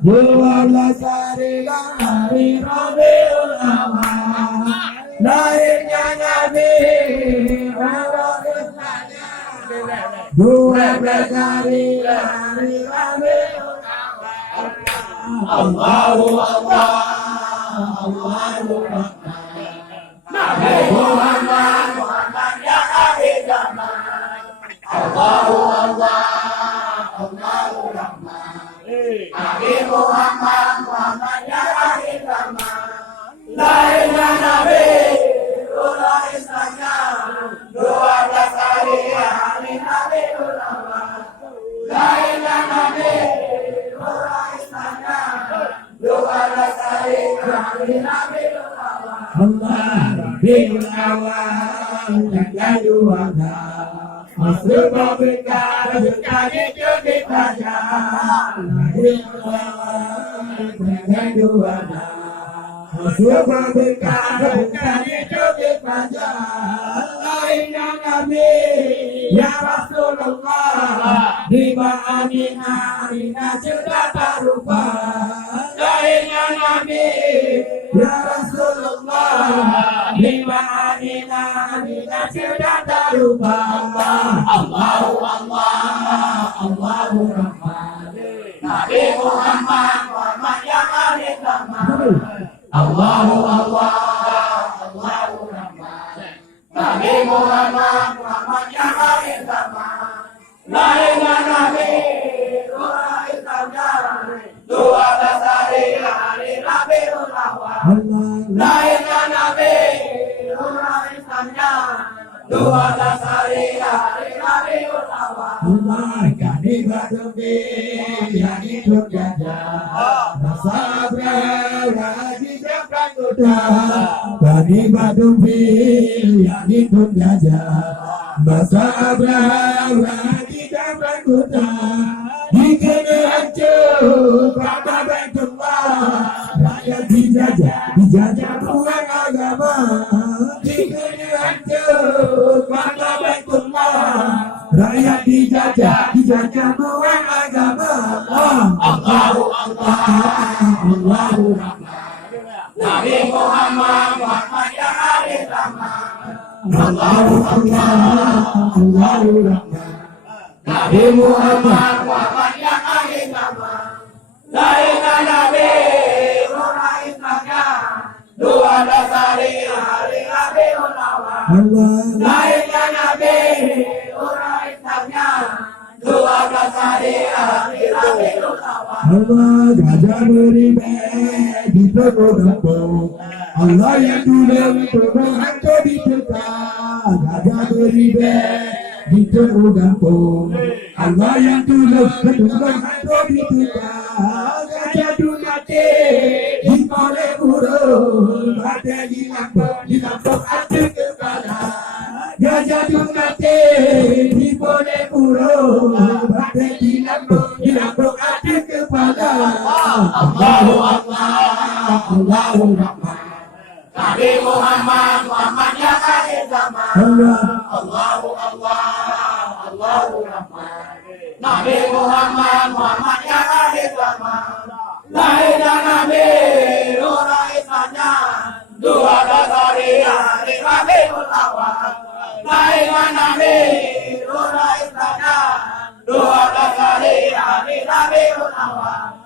12 hari Rabiul Awal, lahirnya Nabi Rabiul Awal. 12 hari Rabiul Awal. Allahu Allah, Allahu Rahman, Nabi Muhammad, Muhammad ya akhir zaman. Allahu Allah, Allahu Rahman, Nabi Muhammad, Muhammad ya akhir zaman. Lahirnya Nabi, Nurul Islamnya, 12 hari Rabiul Awal. Lahirnya Nabi, Nurul Islamnya, 12 hari Rabiul Awal. Allah Rabiul Awal, jaga juara. Masuk Afrika, sekali cuci pelajar. Rabiul Awal, jaga juara. Masuk Afrika, sekali cuci pelajar. Lahirnya Nabi, ya Rasulullah, di Aminah sudah tarupa. Lahirnya Nabi, ya Rasulullah, di Aminah sudah tarupa. Allahu Allah, Allahu Rahman, Nabi Muhammad, Muhammad yang akhir zaman. Allahu Allah, Allahu Rahman, Nabi Muhammad, Muhammad yang akhir zaman. Lahirnya Nabi, Nurul Islamnya, 12 hari Rabiul Awal. Lahirnya Nabi, Nurul Islamnya, 12 hari Rabiul Awal. Allah jadi batu yang hidup gajah, masa berhaji jamkan kuda. Jadi batu yang hidup gajah, masa berhaji jamkan kuda. Dikena hancur kata Baitullah, rakyat dijajah buang agama. Dikena hancur kata Baitullah, rakyat dijajah buang agama. Allahu Allah, Allahu Rahman, Nabi Muhammad, Muhammad yang akhir zaman. Allahu Allah, Allahu Rahman, Nabi Muhammad, Muhammad yang akhir zaman. Lahirnya Nabi, Nurul Islamnya, 12 hari Rabiul Awal. Lahirnya Nabi, Nurul Islamnya, 12 hari Rabiul Awal. Allah gajah berimeh di tengah-tengah. Allah yang dulu berhantu di tengah. Gajah berimeh di tengah-tengah. Allah yang dulu berhantu di tengah. Gajah dunate di boleh burung, ada di lampung ada kepala. Gajah dunate di boleh burung, ada di lampung ada kepala. Allahu Allah, Allahu Rahman, Nabi Muhammad, Muhammad yang akhir zaman. Allahu Allah, Allahu Rahman, Nabi Muhammad, Muhammad yang akhir zaman. Lahirnya Nabi, Nurul Islamnya, 12 hari Rabiul Awal. Lahirnya Nabi, Nurul Islamnya, 12 hari Rabiul Awal.